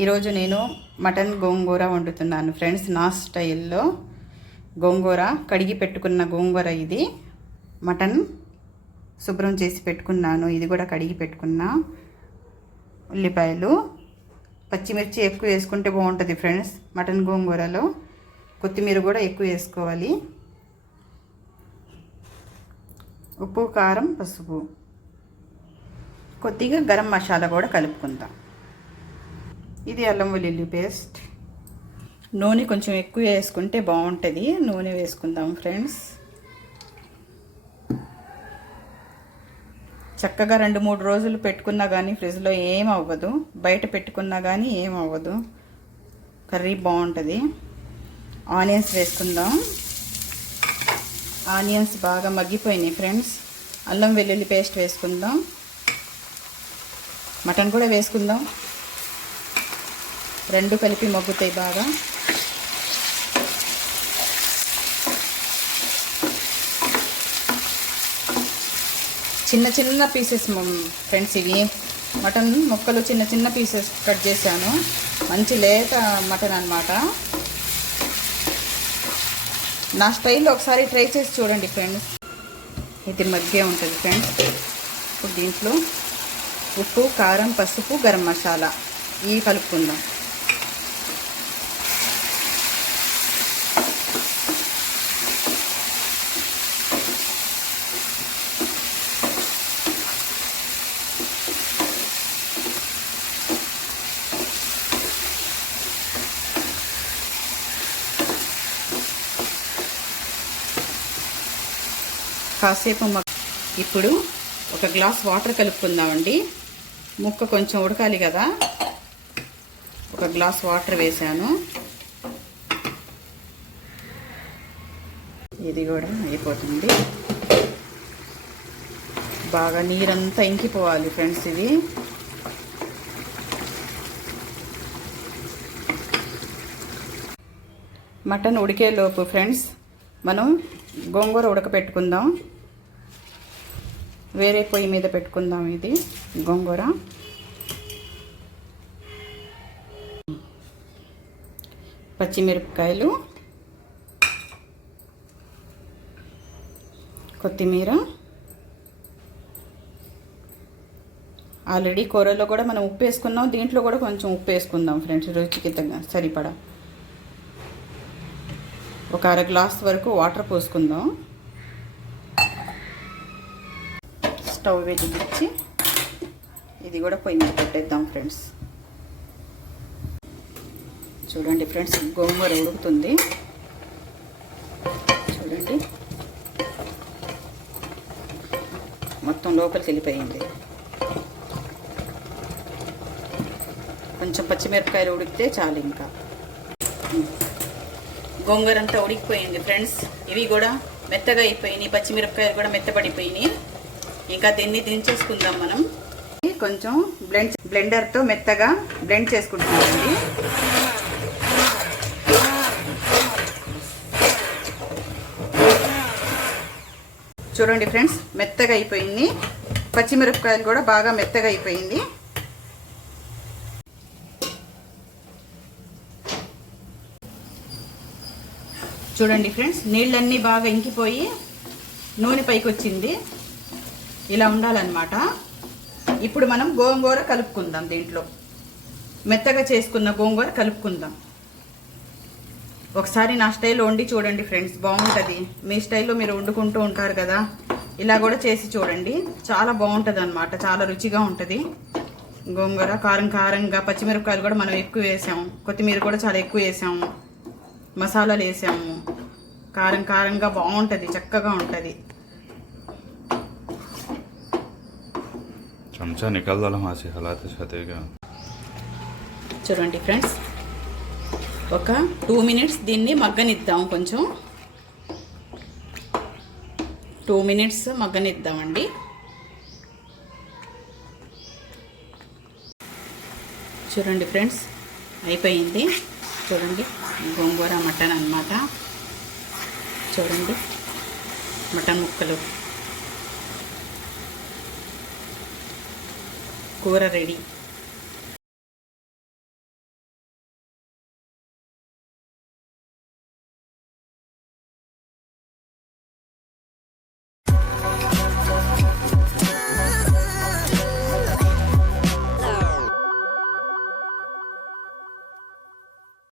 ఈరోజు నేను మటన్ గోంగూర వండుతున్నాను ఫ్రెండ్స్. నా స్టైల్లో గోంగూర కడిగి పెట్టుకున్న గోంగూర ఇది. మటన్ శుభ్రం చేసి పెట్టుకున్నాను, ఇది కూడా కడిగి పెట్టుకున్నా. ఉల్లిపాయలు, పచ్చిమిర్చి ఎక్కువ వేసుకుంటే బాగుంటుంది ఫ్రెండ్స్. మటన్ గోంగూరలో కొత్తిమీర కూడా ఎక్కువ వేసుకోవాలి. ఉప్పు, కారం, పసుపు, కొద్దిగా గరం మసాలా కూడా కలుపుకుందాం. ఇది అల్లం వెల్లుల్లి పేస్ట్. నూనె కొంచెం ఎక్కువ వేసుకుంటే బాగుంటుంది. నూనె వేసుకుందాం ఫ్రెండ్స్. చక్కగా 2-3 రోజులు పెట్టుకున్నా కానీ ఫ్రిడ్జ్లో ఏం అవ్వదు, బయట పెట్టుకున్నా కానీ ఏం అవ్వదు. కర్రీ బాగుంటుంది. ఆనియన్స్ వేసుకుందాం. ఆనియన్స్ బాగా మగ్గిపోయినాయి ఫ్రెండ్స్. అల్లం వెల్లుల్లి పేస్ట్ వేసుకుందాం. మటన్ కూడా వేసుకుందాం. రెండు కలిపి మగ్గుతాయి బాగా. చిన్న చిన్న పీసెస్ ఫ్రెండ్స్, ఇవి మటన్ ముక్కలు చిన్న చిన్న పీసెస్ కట్ చేశాను. మంచి లేత మటన్ అన్నమాట. నా స్టైల్లో ఒకసారి ట్రై చేసి చూడండి ఫ్రెండ్స్. ఇది మగ్గే ఉంటుంది ఫ్రెండ్స్. ఇప్పుడు దీంట్లో ఉప్పు, కారం, పసుపు, గరం మసాలా ఇవి కలుపుకుందాం. కాసేపు ఇప్పుడు ఒక గ్లాస్ వాటర్ కలుపుకుందామండి. ముక్క కొంచెం ఉడకాలి కదా. ఒక గ్లాస్ వాటర్ వేసాను. ఇది కూడా అయిపోతుంది. బాగా నీరంతా ఇంకిపోవాలి ఫ్రెండ్స్. ఇది మటన్ ఉడికేలోపు ఫ్రెండ్స్ మనం గోంగూర ఉడకపెట్టుకుందాం. వేరే పొయ్యి మీద పెట్టుకుందాం. ఇది గోంగూర. పచ్చిమిరపకాయలు, కొత్తిమీర. ఆల్రెడీ కూరలో కూడా మనం ఉప్పు వేసుకున్నాం. దీంట్లో కూడా కొంచెం ఉప్పు వేసుకుందాం ఫ్రెండ్స్, రుచికి సరిపడా. ఒక 1/2 గ్లాస్ వరకు వాటర్ పోసుకుందాం. స్టవ్ వెలిగించి ఇది కూడా పొయ్యి మీద పెట్టేద్దాం ఫ్రెండ్స్. చూడండి ఫ్రెండ్స్, గోంగూర ఉడుకుతుంది. చూడండి, మొత్తం లోపలికి వెళ్ళిపోయింది. కొంచెం పచ్చిమిరపకాయలు ఉడికితే చాలు. ఇంకా గోంగూర అంతా ఉడికిపోయింది ఫ్రెండ్స్. ఇవి కూడా మెత్తగా అయిపోయినాయి. పచ్చిమిరపకాయలు కూడా మెత్తపడిపోయినాయి. ఇంకా దీన్ని దించేసుకుందాం మనం. కొంచెం బ్లెండర్తో మెత్తగా బ్లెండ్ చేసుకుంటున్నామండి. చూడండి ఫ్రెండ్స్, మెత్తగా అయిపోయింది. పచ్చిమిరపకాయలు కూడా బాగా మెత్తగా అయిపోయింది. చూడండి ఫ్రెండ్స్, నీళ్ళన్నీ బాగా ఇంకిపోయి నూనె పైకి వచ్చింది. ఇలా ఉండాలన్నమాట. ఇప్పుడు మనం గోంగూర కలుపుకుందాం. దీంట్లో మెత్తగా చేసుకున్న గోంగూర కలుపుకుందాం. ఒకసారి నా స్టైల్లో వండి చూడండి ఫ్రెండ్స్, బాగుంటుంది. మీ స్టైల్లో మీరు వండుకుంటూ ఉంటారు కదా, ఇలా కూడా చేసి చూడండి. చాలా బాగుంటుంది అన్నమాట. చాలా రుచిగా ఉంటుంది గోంగూర. కారం కారంగా, పచ్చిమిరపకాయలు కూడా మనం ఎక్కువ వేసాము, కొత్తిమీర కూడా చాలా ఎక్కువ వేసాము, మసాలాలు వేసాము. కారం కారంగా బాగుంటుంది, చక్కగా ఉంటుంది. చూడండి ఫ్రెండ్స్, ఒక 2 మినిట్స్ దీన్ని మగ్గనిద్దాం. కొంచెం 2 మినిట్స్ మగ్గనిద్దామండి. చూడండి ఫ్రెండ్స్, అయిపోయింది. చూడండి, గోంగూర మటన్ అన్నమాట. చూడండి, మటన్ ముక్కలు, కూర రెడీ.